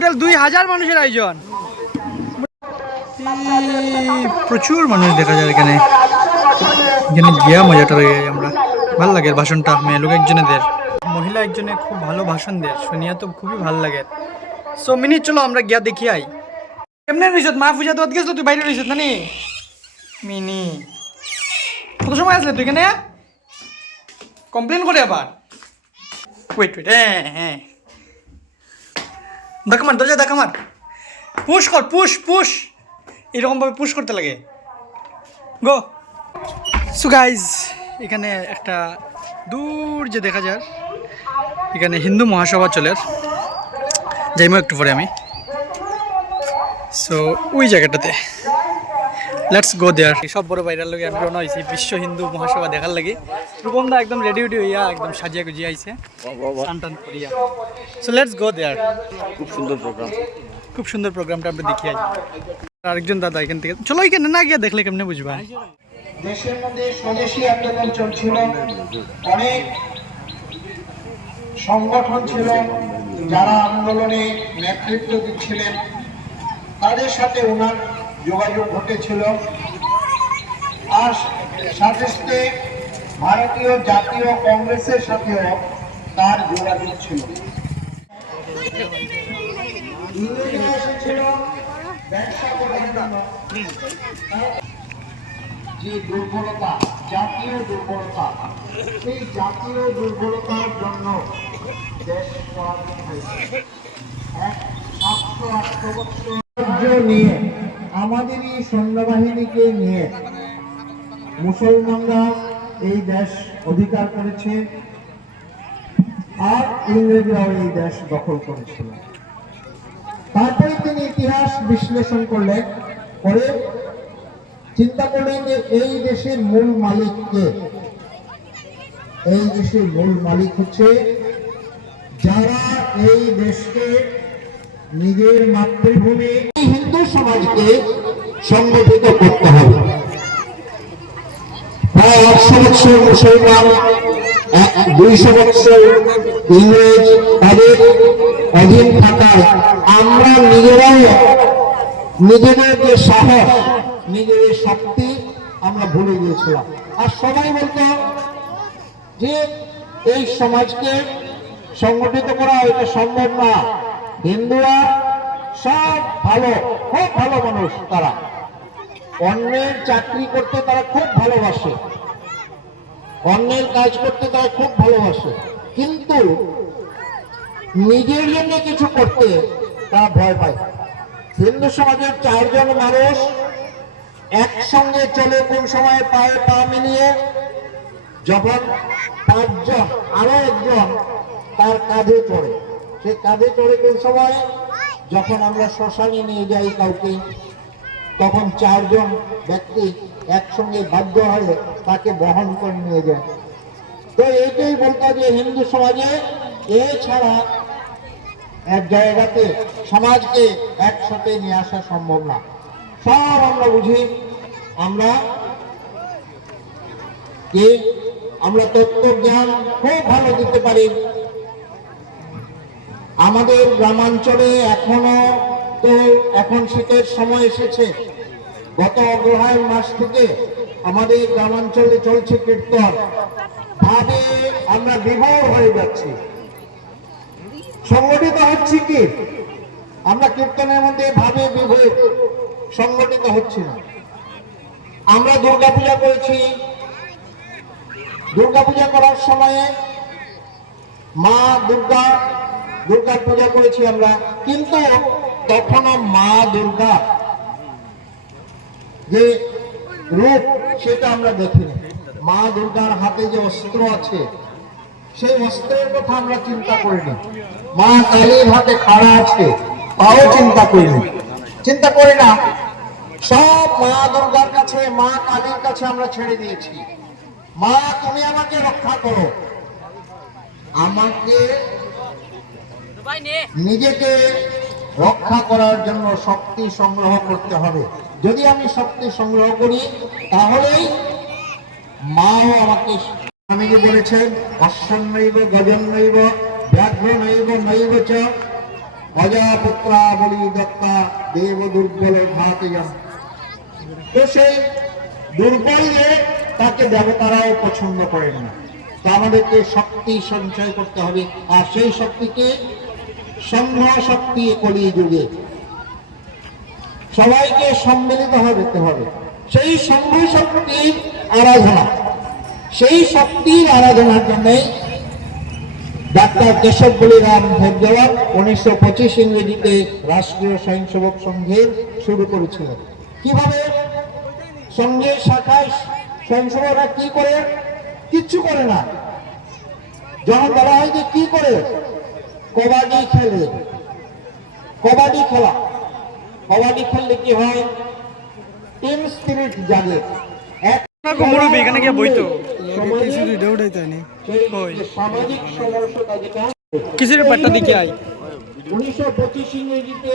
Total 2000 মানুষের আয়োজন। প্রচুর মানুষ দেখা যায় এখানে। এখানে গিয়া মজাটা লাগে আমরা, ভালো লাগে ভাষণটা। মেয়ে লোক একজনেদের, মহিলা একজনে খুব ভালো ভাষণ দেয়, শুনিয়া তো খুবই ভালো লাগে। সো মিনি চলো আমরা গিয়া দেখি আই। কেমনে রইছত মা পূজা তো গেছিল, তুই বাইরে রইছত নানি? মিনি কত সময় আসলে তুই এখানে? কমপ্লেন করে আবার। ওয়েট ওয়েট, হ্যাঁ হ্যাঁ, দেখা মার দরজা, দেখা মার, পুশ কর, পুশ পুশ, এরকমভাবে পুশ করতে লাগে। গো। সো গাইজ, এখানে একটা দূর যে দেখা যায়, এখানে হিন্দু মহাসভা চলে, যাইমো একটু পরে আমি। সো ওই জায়গাটাতে লেটস গো দেয়ার। সব বড় বাইরের লগে আমি রওনা হয়েছি বিশ্ব হিন্দু মহাসভা দেখার লাগে। রূপমদা একদম রেডি উডি হইয়া একদম সাজিয়া গুজিয়া আইছে, টান করিয়া। সো লেটস গো দেয়ার। খুব সুন্দর প্রোগ্রাম, খুব সুন্দর প্রোগ্রামটা আমরা দেখি আই। আরেকজন দাদা এখান থেকে, চলো এখানে না গিয়া দেখলে কেমনে বুঝবা। দেশের মধ্যে স্বদেশী আন্দোলন চলছিল, অনেক সংগঠন ছিল যারা আন্দোলনে নেতৃত্ব দিচ্ছিলেন, তাদের সাথে ওনার যোগাযোগ ঘটেছিল। আর সাথে সাথে ভারতীয় জাতীয় কংগ্রেসের সাথেও তার যোগাযোগ ছিল। ইংরেজরা এসেছিল ব্যবসা করার জন্য। যে দুর্বলতা, জাতীয় দুর্বলতা, সেই জাতীয় দুর্বলতার জন্য দেশ পরাধীন হয়েছে। 700-800 বছর নিয়ে আমাদেরই সৈন্যবাহিনীকে নিয়ে মুসলমানরা এই দেশ অধিকার করেছে, আর ইংরেজরাও এই দেশ দখল করেছিল। তারপরে তিনি ইতিহাস বিশ্লেষণ করলেন, করে চিন্তা করলেন যে এই দেশের মূল মালিক কে? এই দেশের মূল মালিক হচ্ছে যারা এই দেশকে নিজের মাতৃভূমি, হিন্দু সমাজকে সংগঠিত করতে হবে। প্রায় 800 বছর মুসলমান, 200 বছর ইংরেজ তাদের অধীন থাকায় আমরা নিজেরাই নিজেদের যে সাহস, নিজেদের শক্তি আমরা ভুলে গিয়েছিলাম। আর সবাই বলতো যে এই সমাজকে সংগঠিত করা এটা সম্ভব না। হিন্দুরা সব ভালো, খুব ভালো মানুষ, তারা অন্যের চাকরি করতে তারা খুব ভালোবাসে, অন্যের কাজ করতে তারা খুব ভালোবাসে, কিন্তু নিজের জন্য কিছু করতে তারা ভয় পায়। হিন্দু সমাজের 4 জন মানুষ একসঙ্গে চলে কোন সময় পায়ে পা মিলিয়ে, যখন 5 জন আরো একজন তার কাঁধে চড়ে, সে কাঁধে চড়ে কোন সময় যখন আমরা শ্মশানে নিয়ে যাই কাউকে, তখন 4 জন ব্যক্তি একসঙ্গে বাধ্য হয়ে তাকে বহন করে নিয়ে যায়। তো এইটাই বলতে যে হিন্দু সমাজে এছাড়া এক জায়গাতে সমাজকে একসাথে নিয়ে আসা সম্ভব না। সব আমরা বুঝি, আমরা তত্ত্বজ্ঞান খুব ভালো দিতে পারি। আমাদের গ্রামাঞ্চলে এখনো তো, এখন শীতের সময় এসেছে, গত অগ্রহায়ণ মাস থেকে আমাদের গ্রামাঞ্চলে চলছে কীর্তন। ভাবে আমরা বিভোর হয়ে যাচ্ছি, সংগঠিত হচ্ছি কি? আমরা কীর্তনের মধ্যে ভাবে বিভোর, সংগঠিত হচ্ছি না। আমরা দুর্গাপূজা করেছি, দুর্গাপূজা করার সময়ে মা দুর্গার পূজা করেছি আমরা, কিন্তু তখনও মা দুর্গা যে রূপ সেটা আমরা দেখিনি। মা দুর্গার হাতে যে অস্ত্র আছে, সেই অস্ত্রের কথা আমরা চিন্তা করিনি। মা কালীর হাতে খাড়া আছে, তাও চিন্তা করিনি, চিন্তা করি না। সব মা দুর্গার কাছে, মা কালীর কাছে আমরা ছেড়ে দিয়েছি। মা তুমি আমাকে রক্ষা করো, আমাকে নিজেকে রক্ষা করার জন্য শক্তি সংগ্রহ করতে হবে। যদি আমি শক্তি সংগ্রহ করি, তাহলেই মাও আমাকে। স্বামীজি বলেছেন, অশ্বন্নৈব গজন্নৈব ব্যাঘ্র নৈব নৈব চ অজাপুত্রা বলি দত্তা দেব দুর্বল ঘাতে যান। তো সেই দুর্বলকে তাকে দেবতারাও পছন্দ করেন না। তা আমাদেরকে শক্তি সঞ্চয় করতে হবে, আর সেই শক্তিকে সংঘ শক্তি কলিযুগে সবাইকে সম্মিলিত হতে হবে। সেই সংঘ শক্তির আরাধনা, সেই শক্তির আরাধনার জন্য ডাক্তার কেশব বলিরাম ভদ্রবাদ 1925 ইংরেজিতে রাষ্ট্রীয় স্বয়ংসেবক সংঘের শুরু করেছিলেন। কিভাবে সংঘের শাখায় স্বয়ংসেবকরা কি করে? কিচ্ছু করে না। যখন বলা হয় যে কি করে, কবাডি খেলে। কবাডি খেলা, কবাডি খেললে কি হয়? টিম স্পিরিট জাগে। মুরব্বী এখানে গিয়ে বইতো সামাজিক সমস্যা যেটা কিসের ব্যাপারটা দেখে আই 1925 ইংরেজিতে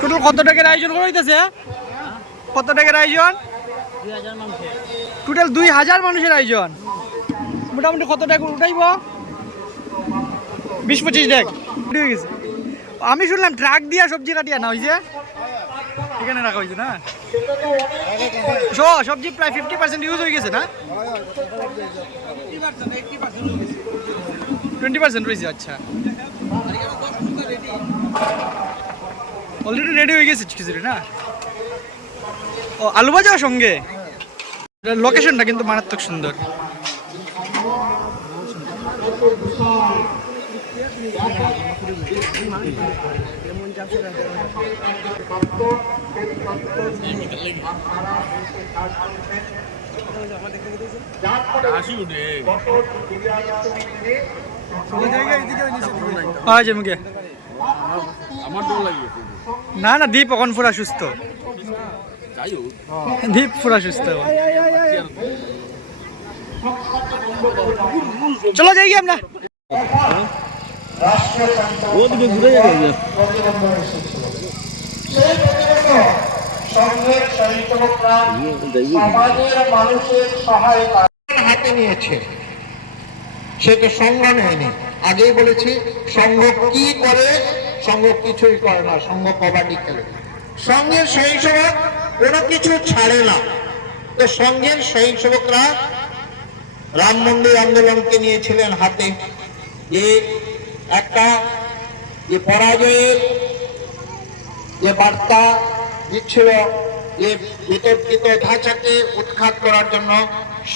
টোটাল কত টাকার আয়োজন করা হইতেছে? কত টাকার আয়োজন? টোটাল 2000 মানুষের আয়োজন। মোটামুটি কত টাকা উঠাইব? 20-25 টাকা হয়ে গেছে। আমি শুনলাম ট্রাক দিয়া সবজি কাটিয়া না হয়েছে, এখানে রাখা হয়েছে না? সবজি প্রায় 50% ইউজ হয়ে গেছে না? 20% রয়েছে। আচ্ছা, অলরেডি রেডি হয়ে গেছে খিচুড়ি না? ও আলু ভাজাও সঙ্গে। লোকেশনটা কিন্তু মারাত্মক সুন্দর। না না, দীপ এখন পুরা সুস্থ। দীপ পুরা সুস্থ। চলো যাই গিয়ে আমরা। সংঘের স্বয়ংসেবকরা সমাজের মানুষের সহায়তা হাতে নিয়েছে, সেটা সংঘ নেয়নি। আগেই বলেছি সংঘ কি করে? সংঘ কিছুই করে না, সংঘ কবাডি খেলে। সংঘের স্বয়ংসেবক কোনো কিছু ছাড়ে না। তো সংঘের স্বয়ংসেবকরা রাম মন্দির আন্দোলনকে নিয়েছিলেন হাতে, যে একটা যে পরাজয়ের যে বার্তা দিচ্ছিল, যে বিতর্কিত ধাঁচাকে উৎখাত করার জন্য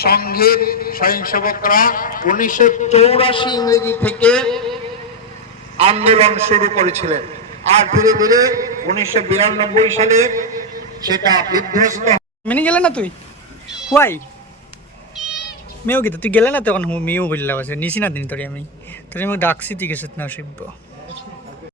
সংঘের স্বয়ংসেবকরা 1984 ইংরেজি থেকে আন্দোলন শুরু করেছিলেন। আর ধীরে ধীরে 1992 সালে সেটা বিধ্বস্ত। মেনে গেলে না তুই? হোয়াই মেয়েও গীতা তুই গেলে না তখন মেয়েও বললাম আছে নিছি না দিন তোরে আমি ডাকছি তুই গেছিস না শিব।